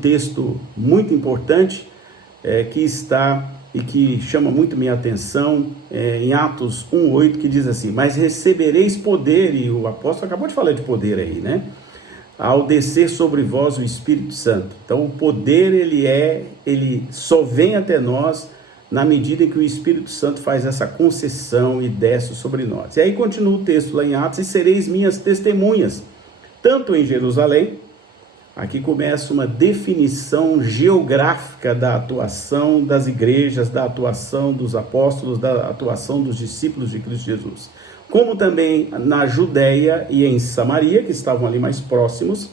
texto muito importante que está e que chama muito minha atenção em Atos 1:8, que diz assim: mas recebereis poder, e o apóstolo acabou de falar de poder aí, né? Ao descer sobre vós o Espírito Santo. Então o poder ele só vem até nós na medida em que o Espírito Santo faz essa concessão e desce sobre nós. E aí continua o texto lá em Atos: e sereis minhas testemunhas, tanto em Jerusalém. Aqui começa uma definição geográfica da atuação das igrejas, da atuação dos apóstolos, da atuação dos discípulos de Cristo Jesus. Como também na Judéia e em Samaria, que estavam ali mais próximos,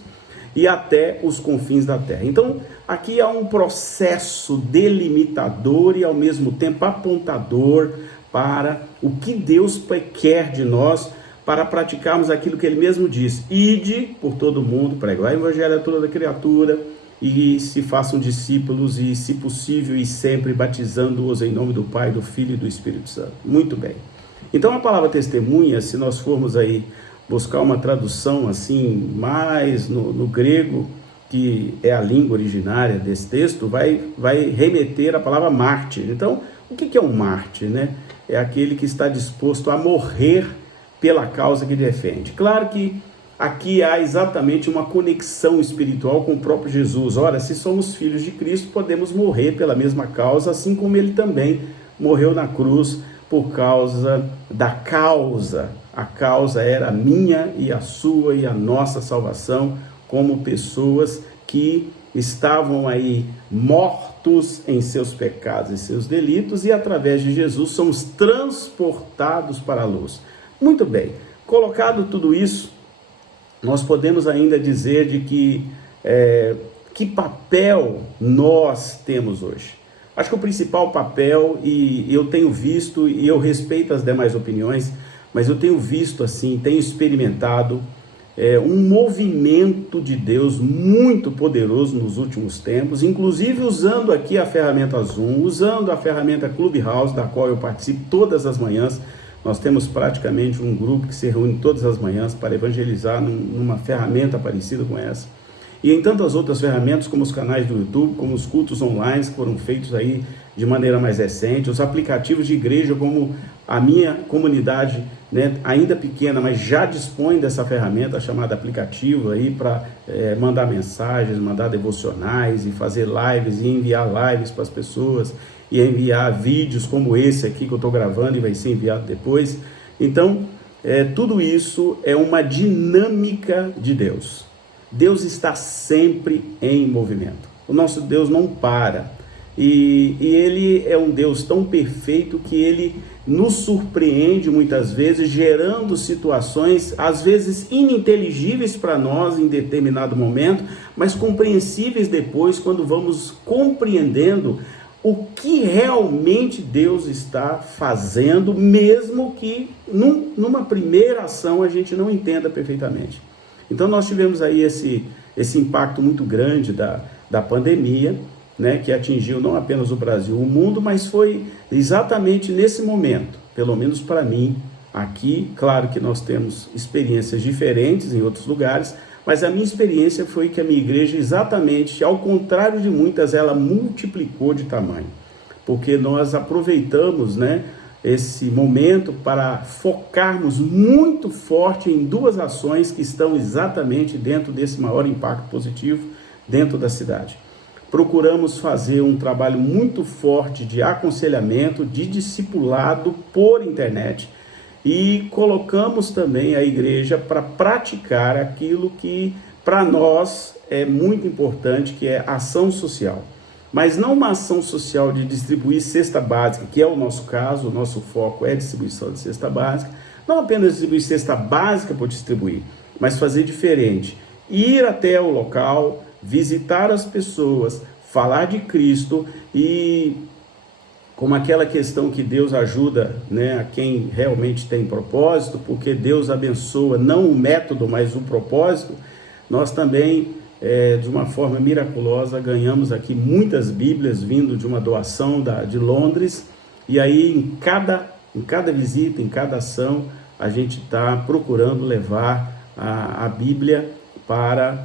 e até os confins da terra. Então, aqui há um processo delimitador e ao mesmo tempo apontador para o que Deus quer de nós, para praticarmos aquilo que ele mesmo diz: ide por todo mundo, pregai o evangelho a toda criatura, e se façam discípulos, e se possível e sempre batizando-os em nome do Pai, do Filho e do Espírito Santo. Muito bem. Então a palavra testemunha, se nós formos aí buscar uma tradução assim, mais no grego, que é a língua originária desse texto, vai remeter à palavra mártir. Então, o que é um mártir, né? É aquele que está disposto a morrer pela causa que defende. Claro que aqui há exatamente uma conexão espiritual com o próprio Jesus. Ora, se somos filhos de Cristo, podemos morrer pela mesma causa, assim como ele também morreu na cruz por causa da causa. A causa era a minha e a sua e a nossa salvação, como pessoas que estavam aí mortos em seus pecados e seus delitos, e através de Jesus somos transportados para a luz. Muito bem, colocado tudo isso, nós podemos ainda dizer de que papel nós temos hoje. Acho que o principal papel, e eu tenho visto, e eu respeito as demais opiniões, mas eu tenho visto assim, tenho experimentado um movimento de Deus muito poderoso nos últimos tempos, inclusive usando aqui a ferramenta Zoom, usando a ferramenta Clubhouse, da qual eu participo todas as manhãs. Nós temos praticamente um grupo que se reúne todas as manhãs para evangelizar numa ferramenta parecida com essa. E em tantas outras ferramentas, como os canais do YouTube, como os cultos online que foram feitos aí de maneira mais recente, os aplicativos de igreja, como a minha comunidade, né, ainda pequena, mas já dispõe dessa ferramenta chamada aplicativo aí para mandar mensagens, mandar devocionais e fazer lives e enviar lives para as pessoas, e enviar vídeos como esse aqui que eu estou gravando e vai ser enviado depois. Então, tudo isso é uma dinâmica de Deus. Deus está sempre em movimento. O nosso Deus não para. E Ele é um Deus tão perfeito que Ele nos surpreende muitas vezes, gerando situações, às vezes ininteligíveis para nós em determinado momento, mas compreensíveis depois, quando vamos compreendendo o que realmente Deus está fazendo, mesmo que numa primeira ação a gente não entenda perfeitamente. Então nós tivemos aí esse impacto muito grande da pandemia, né, que atingiu não apenas o Brasil, o mundo, mas foi exatamente nesse momento, pelo menos para mim, aqui. Claro que nós temos experiências diferentes em outros lugares, mas a minha experiência foi que a minha igreja, exatamente ao contrário de muitas, ela multiplicou de tamanho, porque nós aproveitamos, né, esse momento para focarmos muito forte em duas ações que estão exatamente dentro desse maior impacto positivo dentro da cidade. Procuramos fazer um trabalho muito forte de aconselhamento, de discipulado por internet, e colocamos também a igreja para praticar aquilo que para nós é muito importante, que é ação social. Mas não uma ação social de distribuir cesta básica, que é o nosso caso, o nosso foco é a distribuição de cesta básica. Não apenas distribuir cesta básica por distribuir, mas fazer diferente. Ir até o local, visitar as pessoas, falar de Cristo, e como aquela questão que Deus ajuda, né, a quem realmente tem propósito, porque Deus abençoa não o método, mas o propósito. Nós também, de uma forma miraculosa, ganhamos aqui muitas Bíblias vindo de uma doação de Londres, e aí em cada visita, em cada ação, a gente está procurando levar a Bíblia para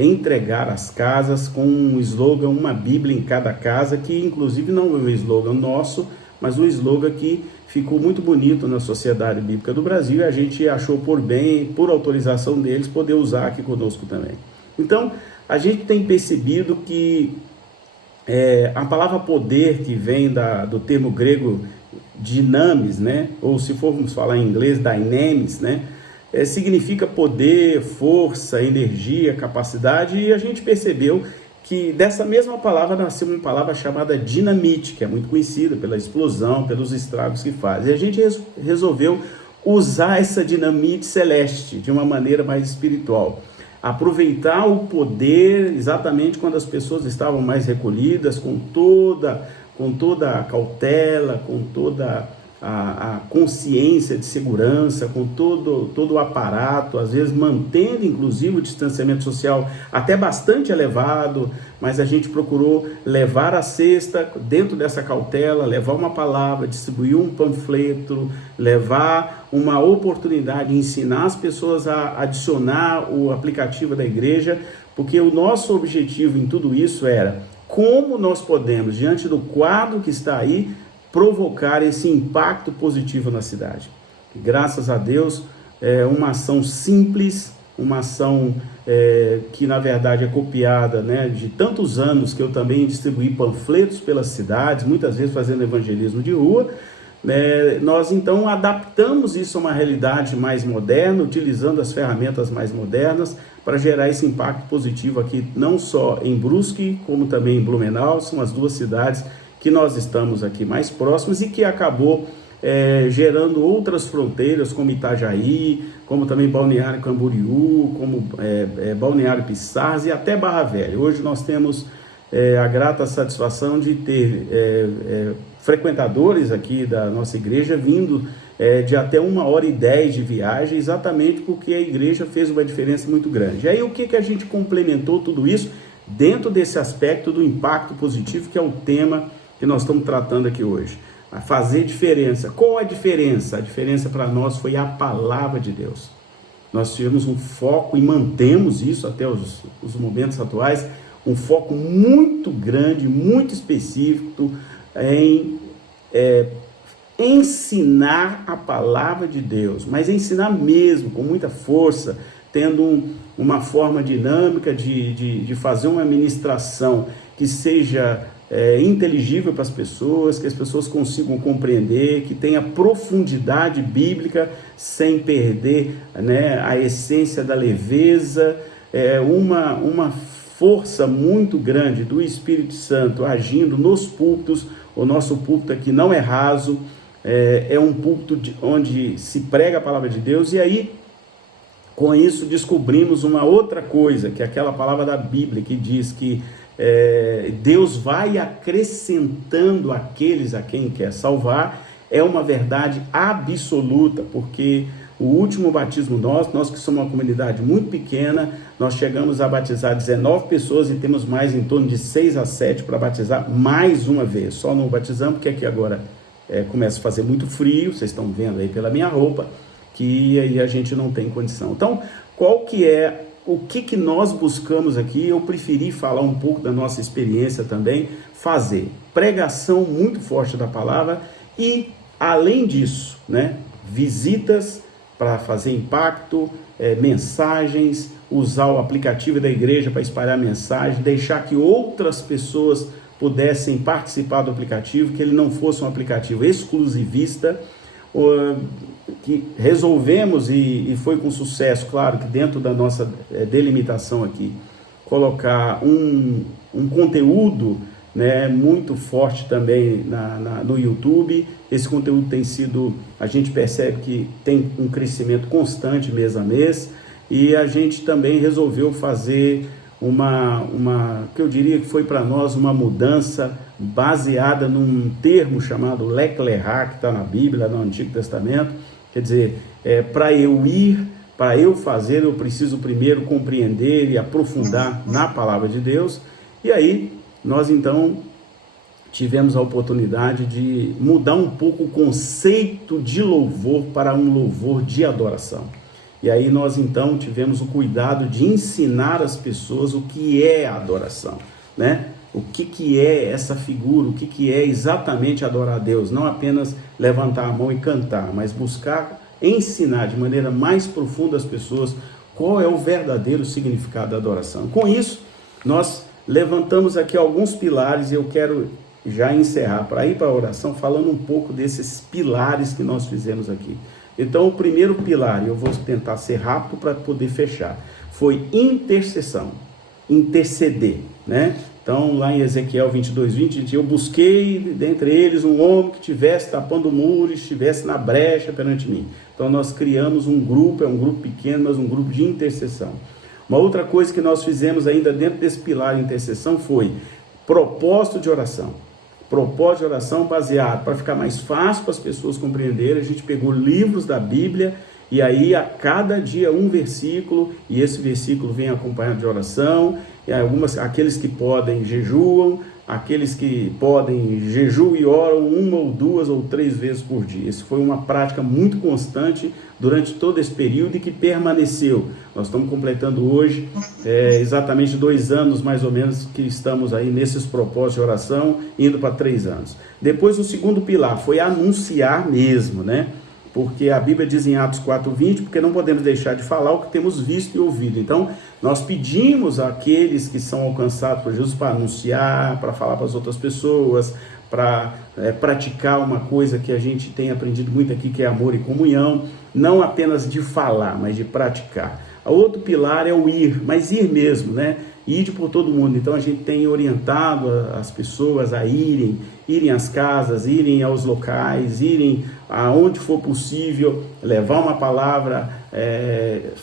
entregar as casas com um slogan, uma Bíblia em cada casa, que inclusive não é um slogan nosso, mas um slogan que ficou muito bonito na Sociedade Bíblica do Brasil e a gente achou por bem, por autorização deles, poder usar aqui conosco também. Então, a gente tem percebido que a palavra poder, que vem do termo grego dynamis, né? Ou se formos falar em inglês, dynamis, né? Significa poder, força, energia, capacidade, e a gente percebeu que dessa mesma palavra nasceu uma palavra chamada dinamite, que é muito conhecida pela explosão, pelos estragos que faz. E a gente resolveu usar essa dinamite celeste de uma maneira mais espiritual. Aproveitar o poder exatamente quando as pessoas estavam mais recolhidas, com toda a cautela, com toda a consciência de segurança, com todo o aparato, às vezes mantendo inclusive o distanciamento social até bastante elevado, mas a gente procurou levar a cesta dentro dessa cautela, levar uma palavra, distribuir um panfleto, levar uma oportunidade de ensinar as pessoas a adicionar o aplicativo da igreja, porque o nosso objetivo em tudo isso era como nós podemos, diante do quadro que está aí, provocar esse impacto positivo na cidade. E, graças a Deus, é uma ação simples, uma ação que na verdade é copiada, né, de tantos anos que eu também distribuí panfletos pelas cidades, muitas vezes fazendo evangelismo de rua. Nós então adaptamos isso a uma realidade mais moderna, utilizando as ferramentas mais modernas para gerar esse impacto positivo aqui, não só em Brusque, como também em Blumenau. São as duas cidades que nós estamos aqui mais próximos e que acabou gerando outras fronteiras, como Itajaí, como também Balneário Camboriú, como Balneário Pissarras e até Barra Velha. Hoje nós temos a grata satisfação de ter frequentadores aqui da nossa igreja vindo de até 1h10 de viagem, exatamente porque a igreja fez uma diferença muito grande. E aí o que a gente complementou tudo isso dentro desse aspecto do impacto positivo, que é o tema que nós estamos tratando aqui hoje? A fazer diferença. Qual a diferença? A diferença para nós foi a palavra de Deus. Nós tivemos um foco e mantemos isso até os momentos atuais, um foco muito grande, muito específico em ensinar a palavra de Deus, mas ensinar mesmo, com muita força, tendo uma forma dinâmica de fazer uma ministração que seja inteligível para as pessoas, que as pessoas consigam compreender, que tenha profundidade bíblica sem perder, né, a essência da leveza, uma força muito grande do Espírito Santo agindo nos púlpitos. O nosso púlpito aqui não é raso, é um púlpito onde se prega a palavra de Deus, e aí com isso descobrimos uma outra coisa, que é aquela palavra da Bíblia que diz que Deus vai acrescentando aqueles a quem quer salvar. É uma verdade absoluta, porque o último batismo nós que somos uma comunidade muito pequena, nós chegamos a batizar 19 pessoas e temos mais em torno de 6 a 7 para batizar mais uma vez. Só não batizamos porque aqui agora começa a fazer muito frio, vocês estão vendo aí pela minha roupa, que aí a gente não tem condição. Então, o que nós buscamos aqui? Eu preferi falar um pouco da nossa experiência também, fazer pregação muito forte da palavra e, além disso, né, visitas para fazer impacto, mensagens, usar o aplicativo da igreja para espalhar mensagem, deixar que outras pessoas pudessem participar do aplicativo, que ele não fosse um aplicativo exclusivista, que resolvemos, e foi com sucesso, claro que dentro da nossa delimitação aqui, colocar um conteúdo, né, muito forte também no YouTube. Esse conteúdo tem sido, a gente percebe que tem um crescimento constante mês a mês, e a gente também resolveu fazer que eu diria que foi para nós uma mudança baseada num termo chamado leclerá, que está na Bíblia, no Antigo Testamento. Quer dizer, para eu ir, para eu fazer, eu preciso primeiro compreender e aprofundar na palavra de Deus. E aí, nós então tivemos a oportunidade de mudar um pouco o conceito de louvor para um louvor de adoração. E aí nós então tivemos o cuidado de ensinar as pessoas o que é a adoração, né? O que é essa figura, o que é exatamente adorar a Deus, não apenas levantar a mão e cantar, mas buscar ensinar de maneira mais profunda às pessoas qual é o verdadeiro significado da adoração. Com isso, nós levantamos aqui alguns pilares e eu quero já encerrar para ir para a oração falando um pouco desses pilares que nós fizemos aqui. Então, o primeiro pilar, eu vou tentar ser rápido para poder fechar, foi intercessão, interceder, né? Então, lá em Ezequiel 22:20, eu busquei dentre eles um homem que estivesse tapando o muro, estivesse na brecha perante mim. Então, nós criamos um grupo, é um grupo pequeno, mas um grupo de intercessão. Uma outra coisa que nós fizemos ainda dentro desse pilar de intercessão foi propósito de oração. Propósito de oração baseado, para ficar mais fácil para as pessoas compreenderem, a gente pegou livros da Bíblia e aí a cada dia um versículo, e esse versículo vem acompanhado de oração, e aqueles que podem jejuam, aqueles que podem jejuam e oram 1 ou 2 ou 3 vezes por dia. Isso foi uma prática muito constante durante todo esse período e que permaneceu. Nós estamos completando hoje exatamente 2 anos mais ou menos que estamos aí nesses propósitos de oração, indo para 3 anos. Depois o segundo pilar foi anunciar mesmo, né? Porque a Bíblia diz em Atos 4:20, porque não podemos deixar de falar o que temos visto e ouvido. Então, nós pedimos àqueles que são alcançados por Jesus para anunciar, para falar para as outras pessoas, para praticar uma coisa que a gente tem aprendido muito aqui, que é amor e comunhão, não apenas de falar, mas de praticar. O outro pilar é o ir, mas ir mesmo, né? Ir por todo mundo. Então a gente tem orientado as pessoas a irem às casas, irem aos locais, irem aonde for possível, levar uma palavra,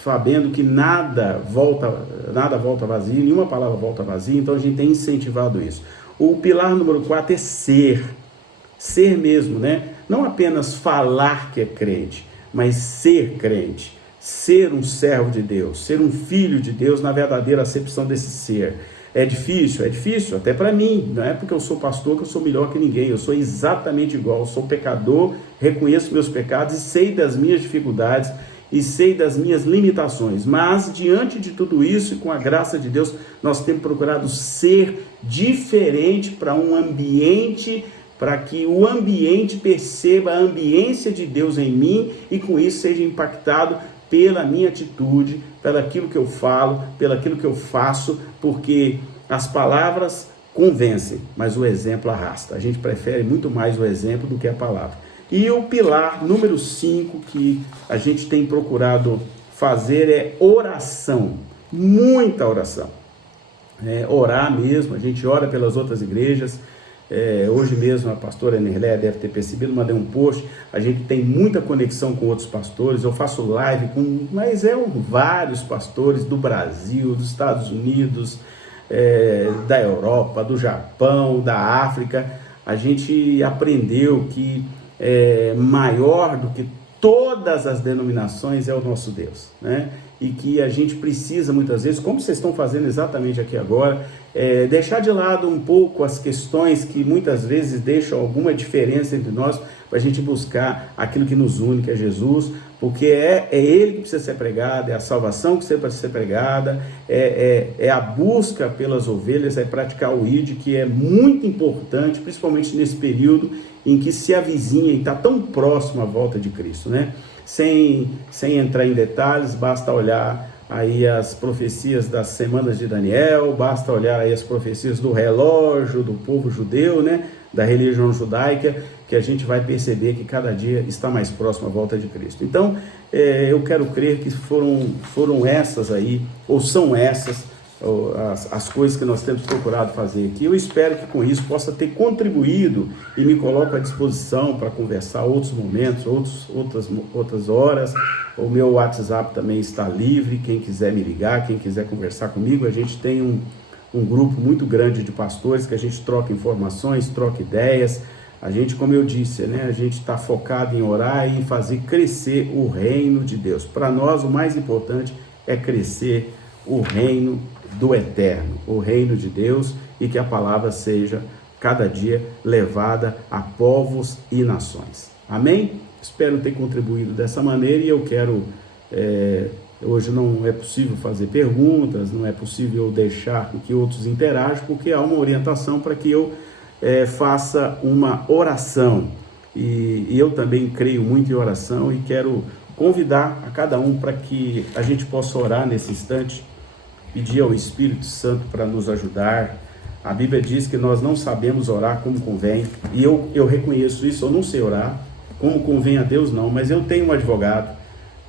sabendo que nada volta vazio, nenhuma palavra volta vazia. Então a gente tem incentivado isso. O pilar número 4 é ser mesmo, né? Não apenas falar que é crente, mas ser crente. Ser um servo de Deus, ser um filho de Deus na verdadeira acepção desse ser. É difícil até para mim, não é porque eu sou pastor que eu sou melhor que ninguém, eu sou exatamente igual, eu sou pecador, reconheço meus pecados e sei das minhas dificuldades e sei das minhas limitações, mas diante de tudo isso e com a graça de Deus, nós temos procurado ser diferente para um ambiente, para que o ambiente perceba a ambiência de Deus em mim e com isso seja impactado pela minha atitude, pelo aquilo que eu falo, pelo aquilo que eu faço, porque as palavras convencem, mas o exemplo arrasta. A gente prefere muito mais o exemplo do que a palavra. E o pilar número 5 que a gente tem procurado fazer é oração, muita oração. Orar mesmo, a gente ora pelas outras igrejas. Hoje mesmo a pastora Enerléia deve ter percebido, mandei um post, a gente tem muita conexão com outros pastores, eu faço live com vários pastores do Brasil, dos Estados Unidos, da Europa, do Japão, da África. A gente aprendeu que maior do que todas as denominações é o nosso Deus, né? E que a gente precisa muitas vezes, como vocês estão fazendo exatamente aqui agora, deixar de lado um pouco as questões que muitas vezes deixam alguma diferença entre nós, para a gente buscar aquilo que nos une, que é Jesus, porque é Ele que precisa ser pregado, é a salvação que precisa ser pregada, é a busca pelas ovelhas, é praticar o ID, que é muito importante, principalmente nesse período em que se avizinha e está tão próximo à volta de Cristo, né? Sem entrar em detalhes, basta olhar aí as profecias das semanas de Daniel, basta olhar aí as profecias do relógio do povo judeu, né, da religião judaica, que a gente vai perceber que cada dia está mais próximo à volta de Cristo. Então, eu quero crer que foram essas aí, ou são essas, as coisas que nós temos procurado fazer aqui. Eu espero que com isso possa ter contribuído e me coloco à disposição para conversar outros momentos, outras horas. O meu WhatsApp também está livre, quem quiser me ligar, quem quiser conversar comigo. A gente tem um grupo muito grande de pastores que a gente troca informações, troca ideias. A gente, como eu disse, né, a gente está focado em orar e em fazer crescer o reino de Deus. Para nós, o mais importante é crescer o reino do eterno, o reino de Deus, e que a palavra seja cada dia levada a povos e nações. Amém? Espero ter contribuído dessa maneira e eu quero Hoje não é possível fazer perguntas, não é possível deixar que outros interajam, porque há uma orientação para que eu faça uma oração. E eu também creio muito em oração e quero convidar a cada um para que a gente possa orar nesse instante, pedir ao Espírito Santo para nos ajudar. A Bíblia diz que nós não sabemos orar como convém, e eu reconheço isso. Eu não sei orar como convém a Deus, não, mas eu tenho um advogado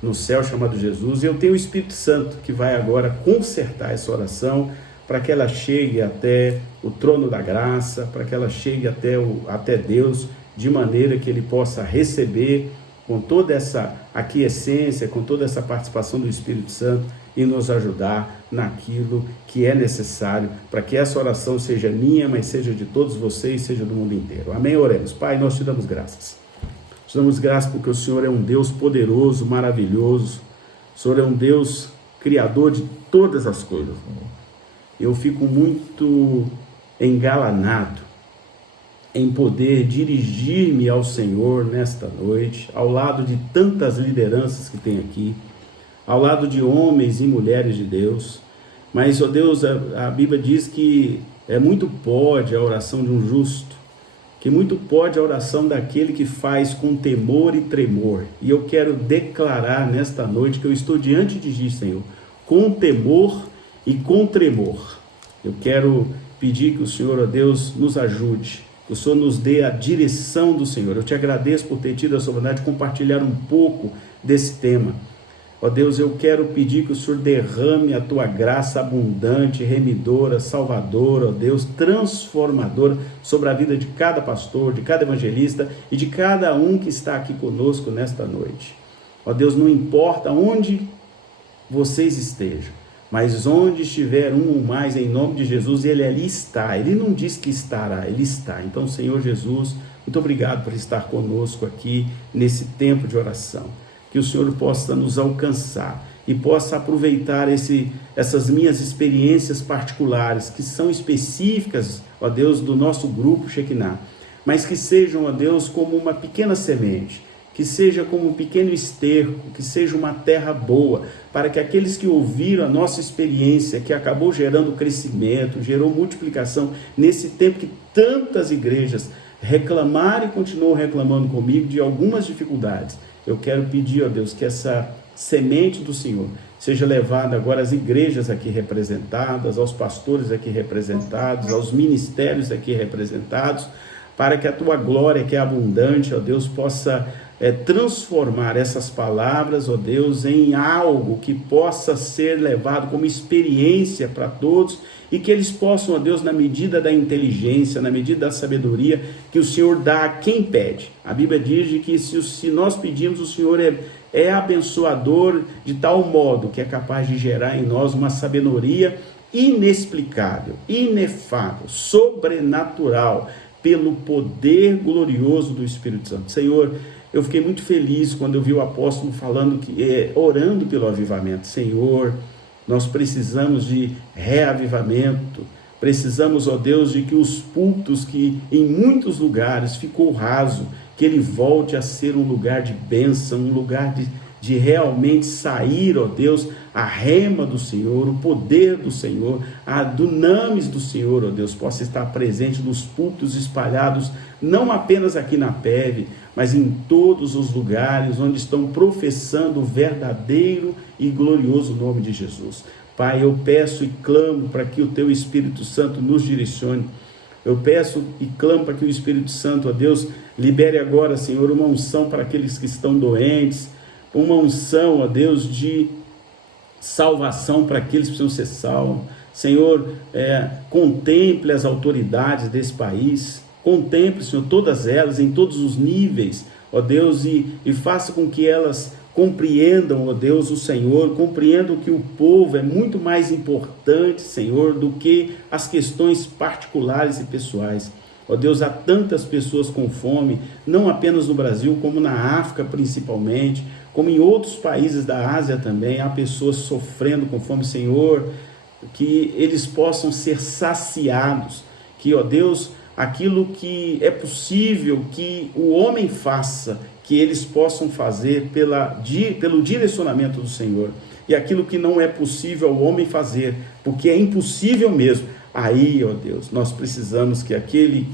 no céu chamado Jesus, e eu tenho o Espírito Santo que vai agora consertar essa oração para que ela chegue até o trono da graça, para que ela chegue até Deus, de maneira que Ele possa receber com toda essa aquiescência, com toda essa participação do Espírito Santo e nos ajudar naquilo que é necessário para que essa oração seja minha, mas seja de todos vocês, seja do mundo inteiro. Amém? Oremos. Pai, nós te damos graças. Te damos graças porque o Senhor é um Deus poderoso, maravilhoso. O Senhor é um Deus criador de todas as coisas. Eu fico muito engalanado em poder dirigir-me ao Senhor nesta noite, ao lado de tantas lideranças que tem aqui, ao lado de homens e mulheres de Deus. Mas, ó Deus, a Bíblia diz que muito pode a oração de um justo, que muito pode a oração daquele que faz com temor e tremor. E eu quero declarar nesta noite que eu estou diante de Ti, Senhor, com temor e com tremor. Eu quero pedir que o Senhor, ó Deus, nos ajude, que o Senhor nos dê a direção do Senhor. Eu te agradeço por ter tido a oportunidade de compartilhar um pouco desse tema. Ó Deus, eu quero pedir que o Senhor derrame a Tua graça abundante, remidora, salvadora, ó Deus, transformadora sobre a vida de cada pastor, de cada evangelista e de cada um que está aqui conosco nesta noite. Ó Deus, não importa onde vocês estejam, mas onde estiver um ou mais, em nome de Jesus, Ele ali está. Ele não diz que estará, Ele está. Então, Senhor Jesus, muito obrigado por estar conosco aqui nesse tempo de oração. Que o Senhor possa nos alcançar e possa aproveitar essas minhas experiências particulares, que são específicas, ó Deus, do nosso grupo Shekinah, mas que sejam, ó Deus, como uma pequena semente, que seja como um pequeno esterco, que seja uma terra boa, para que aqueles que ouviram a nossa experiência, que acabou gerando crescimento, gerou multiplicação, nesse tempo que tantas igrejas reclamaram e continuam reclamando comigo de algumas dificuldades, eu quero pedir, ó Deus, que essa semente do Senhor seja levada agora às igrejas aqui representadas, aos pastores aqui representados, aos ministérios aqui representados, para que a Tua glória, que é abundante, ó Deus, possa transformar essas palavras, ó Deus, em algo que possa ser levado como experiência para todos e que eles possam, ó Deus, na medida da inteligência, na medida da sabedoria que o Senhor dá a quem pede. A Bíblia diz que se nós pedimos, o Senhor é abençoador de tal modo que é capaz de gerar em nós uma sabedoria inexplicável, inefável, sobrenatural, pelo poder glorioso do Espírito Santo. Senhor, eu fiquei muito feliz quando eu vi o apóstolo falando, orando pelo avivamento. Senhor, nós precisamos de reavivamento, precisamos, ó Deus, de que os púlpitos que em muitos lugares ficou raso, que ele volte a ser um lugar de bênção, um lugar de realmente sair, ó Deus, a rema do Senhor, o poder do Senhor, a dunamis do Senhor, ó Deus, possa estar presente nos púlpitos espalhados, não apenas aqui na PEV, mas em todos os lugares onde estão professando o verdadeiro e glorioso nome de Jesus. Pai, eu peço e clamo para que o Teu Espírito Santo nos direcione. Eu peço e clamo para que o Espírito Santo, ó Deus, libere agora, Senhor, uma unção para aqueles que estão doentes, uma unção, ó Deus, de salvação para aqueles que precisam ser salvos. Senhor, contemple as autoridades desse país, contemple, Senhor, todas elas, em todos os níveis, ó Deus, e faça com que elas compreendam, ó Deus, o Senhor, compreendam que o povo é muito mais importante, Senhor, do que as questões particulares e pessoais. Ó Deus, há tantas pessoas com fome, não apenas no Brasil, como na África principalmente, como em outros países da Ásia também, há pessoas sofrendo com fome, Senhor, que eles possam ser saciados, que, ó Deus, aquilo que é possível que o homem faça, que eles possam fazer pelo direcionamento do Senhor. E aquilo que não é possível ao homem fazer, porque é impossível mesmo, aí, ó Deus, nós precisamos que aquele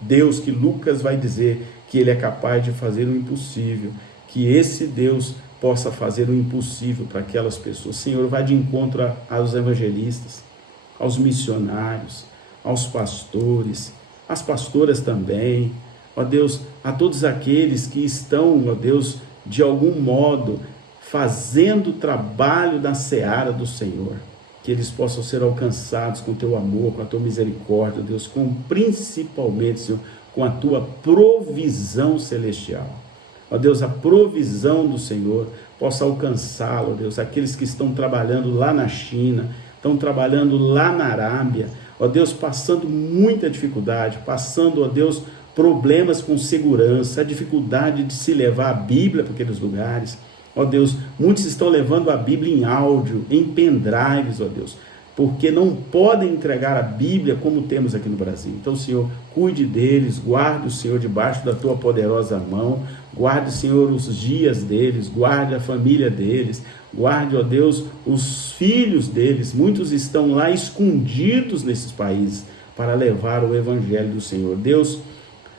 Deus que Lucas vai dizer que ele é capaz de fazer o impossível, que esse Deus possa fazer o impossível para aquelas pessoas. Senhor, vai de encontro aos evangelistas, aos missionários, aos pastores, às pastoras também, ó Deus, a todos aqueles que estão, ó Deus, de algum modo, fazendo o trabalho da seara do Senhor, que eles possam ser alcançados com o teu amor, com a tua misericórdia, ó Deus, principalmente, Senhor, com a tua provisão celestial. Ó Deus, a provisão do Senhor possa alcançá-lo, ó Deus, aqueles que estão trabalhando lá na China, estão trabalhando lá na Arábia, ó Deus, passando muita dificuldade, passando, ó Deus, problemas com segurança, a dificuldade de se levar a Bíblia para aqueles lugares, ó Deus, muitos estão levando a Bíblia em áudio, em pendrives, ó Deus, porque não podem entregar a Bíblia como temos aqui no Brasil. Então, Senhor, cuide deles, guarde o Senhor debaixo da tua poderosa mão, guarde, Senhor, os dias deles, guarde a família deles, guarde, ó Deus, os filhos deles. Muitos estão lá escondidos nesses países para levar o evangelho do Senhor. Deus,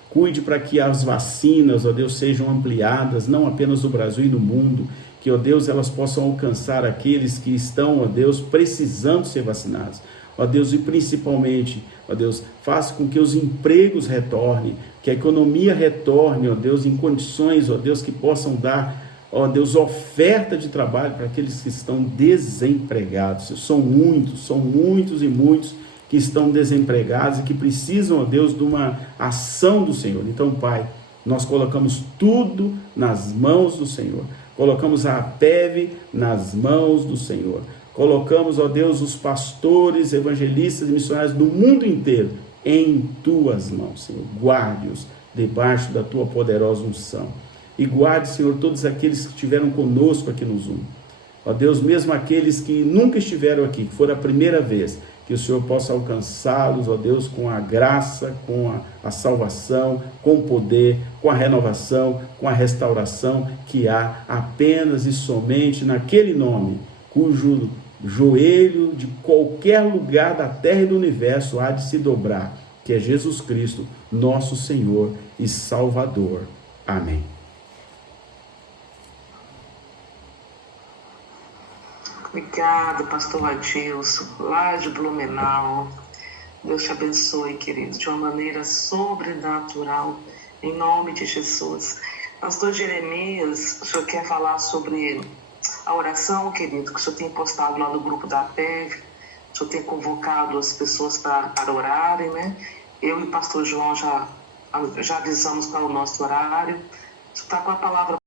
cuide para que as vacinas, ó Deus, sejam ampliadas, não apenas no Brasil e no mundo, que, ó Deus, elas possam alcançar aqueles que estão, ó Deus, precisando ser vacinados. Ó Deus, e principalmente, ó Deus, faça com que os empregos retornem, que a economia retorne, ó Deus, em condições, ó Deus, que possam dar, ó Deus, oferta de trabalho para aqueles que estão desempregados. São muitos e muitos que estão desempregados e que precisam, ó Deus, de uma ação do Senhor. Então, Pai, nós colocamos tudo nas mãos do Senhor. Colocamos a APEV nas mãos do Senhor. Colocamos, ó Deus, os pastores, evangelistas e missionários do mundo inteiro em tuas mãos, Senhor. Guarde-os debaixo da tua poderosa unção. E guarde, Senhor, todos aqueles que estiveram conosco aqui no Zoom. Ó Deus, mesmo aqueles que nunca estiveram aqui, que for a primeira vez, que o Senhor possa alcançá-los, ó Deus, com a graça, com a salvação, com o poder, com a renovação, com a restauração que há apenas e somente naquele nome, cujo joelho de qualquer lugar da terra e do universo há de se dobrar, que é Jesus Cristo, nosso Senhor e Salvador. Amém. Obrigada, pastor Adilson, lá de Blumenau. Deus te abençoe, querido, de uma maneira sobrenatural, em nome de Jesus. Pastor Jeremias, o senhor quer falar sobre a oração, querido, que o senhor tem postado lá no grupo da PEV, o senhor tem convocado as pessoas para orarem, né? Eu e o pastor João já avisamos qual é o nosso horário. O senhor está com a palavra